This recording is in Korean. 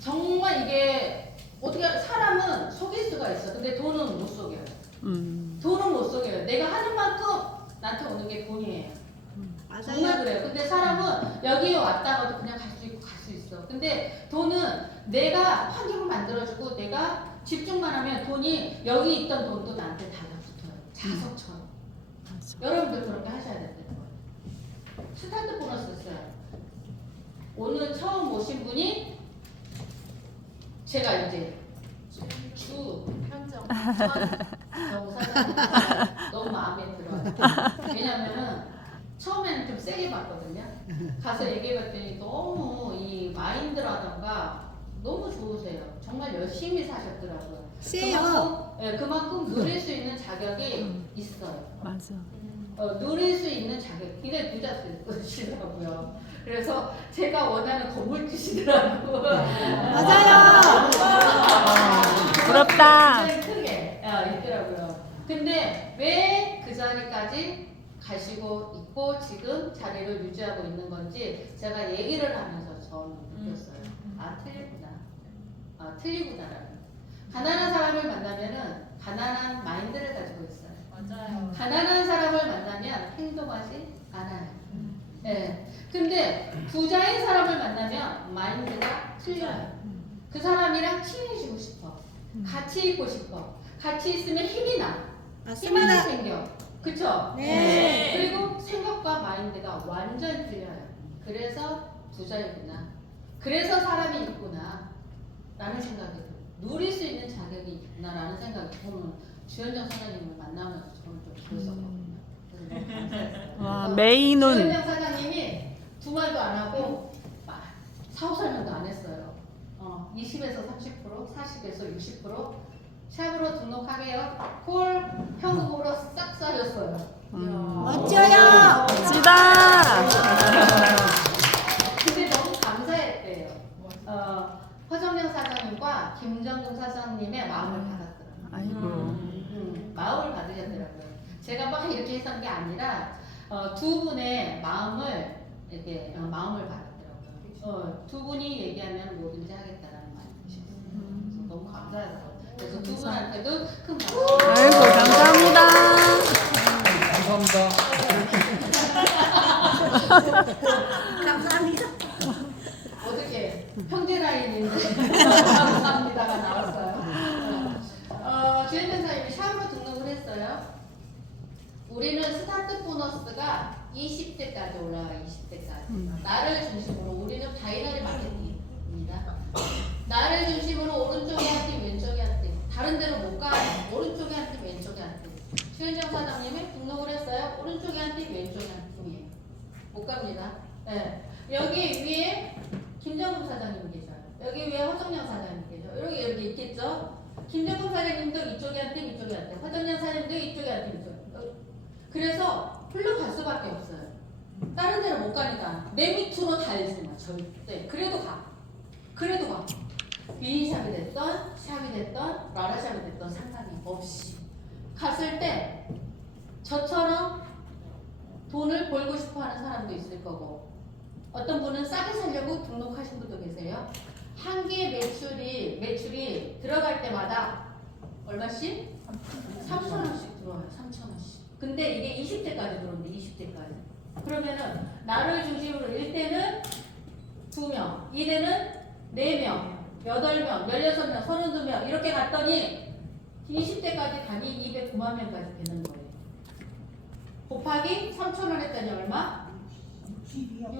정말 이게 어떻게 사람은 속일 수가 있어. 근데 돈은 못 속여요. 음. 돈은 못 속여요. 내가 하는 만큼 나한테 오는 게 돈이에요. 정말 그래요. 근데 사람은 여기에 왔다가도 그냥 갈 수 있고 갈 수 있어. 근데 돈은 내가 환경을 만들어주고 내가 집중만 하면 돈이 여기 있던 돈도 나한테 달라붙어요. 자석처럼. 맞아. 여러분들 그렇게 하셔야 된다는 거예요. 스타트 보너스 써요. 오늘 처음 오신 분이 제가 이제 주 현정. 너무 사장님 너무 마음에 들어요. 왜냐면은 처음에는 좀 세게 봤거든요. 가서 얘기해봤더니 너무 이 마인드라던가 너무 좋으세요. 정말 열심히 사셨더라고요. 세요. 그만큼, 예, 그만큼 누릴 수 있는 자격이 있어요. 맞아. 어, 누릴 수 있는 자격, 부자시더라고요. 그래서 제가 원하는 건물주시더라고. 맞아요. 부럽다. 굉장히 크게 어, 있더라고요. 근데 왜 그 자리까지 가시고 있고 지금 자리를 유지하고 있는 건지 제가 얘기를 하면서 저는 느꼈어요. 아 틀리구나. 아 틀리구나라는. 가난한 사람을 만나면은 가난한 마인드를 가지고 있어요. 맞아요. 가난한 사람을 만나면 행동하지 않아요. 예. 근데 부자인 사람을 만나면 마인드가 틀려요. 그 사람이랑 친해지고 싶어. 같이 있고 싶어. 같이 있으면 힘이 나. 힘이 맞습니다. 생겨. 그쵸? 네. 그리고 생각과 마인드가 완전 틀려요. 그래서 부자이구나. 그래서 사람이 있구나. 라는 생각이 들어요. 누릴 수 있는 자격이 있구나 라는 생각이 저는 주현정 사장님을 만나면서 저는 좀 들었었거든요. 와, 메인은 주현정 사장님이 두 말도 안 하고 막 사후 설명도 안 했어요. 어, 20에서 30%, 40에서 60% 샵으로 등록하게요. 콜 현금으로 싹 싸줬어요. 음. 멋져요. 멋지다. 근데 너무 감사했대요. 어, 허정영 사장님과 김정금 사장님의 마음을 받았더라고요. 아이고. 음, 마음을 받으셨더라고요. 막 이렇게 했던 게 아니라 어, 두 분의 마음을 이렇게 어, 마음을 받았더라고요. 어, 두 분이 얘기하면 뭐든지 하겠다라는 말이셨어요. 그래서 너무 감사하더라고요. 그래서 두 분한테도 큰 박수. 아이고 감사합니다. 감사합니다. 감사합니다. 어떻게 형제 라인인데 감사합니다가 나왔어요. 어, 주연된 사님이 샵으로 등록을 했어요. 우리는 스타트 보너스가 20대까지 올라가 20대까지. 음. 나를 중심으로 우리는 바이너리 마케팅입니다. 나를 중심으로 오른쪽에 한 팀, 왼쪽에 한 팀. 다른 데로 못 가. 오른쪽에 한 팀, 왼쪽에 한 팀. 최현정 사장님이 등록을 했어요. 오른쪽에 한 팀, 왼쪽에 한 팀이에요. 못 갑니다. 네. 여기 위에 김정금 사장님 계셔요. 여기 위에 허정영 사장님 계셔. 여기 이렇게 있겠죠? 김정금 사장님도 이쪽에 한 팀, 이쪽에 한 팀. 허정영 사장님도 이쪽에 한 팀, 이쪽에. 그래서 흘러갈 수밖에 없어요. 다른 데로 못 가니까 내 밑으로 달지 마 절대. 그래도 가. 그래도 가. 미니샵이 됐던 샵이 됐던 라라샵이 됐던 상관이 없이 갔을 때 저처럼 돈을 벌고 싶어하는 사람도 있을 거고 어떤 분은 싸게 살려고 등록하신 분도 계세요. 한 개의 매출이 매출이 들어갈 때마다 얼마씩? 3천 원씩 들어와요. 3천 원씩. 근데 이게 20대까지 들어오는데 20대까지. 그러면은 나를 중심으로 1대는 2명, 2대는 4명, 8명, 16명, 32명 이렇게 갔더니 20대까지 가니 209만 명까지 되는 거예요. 곱하기 3천 원 했더니 얼마?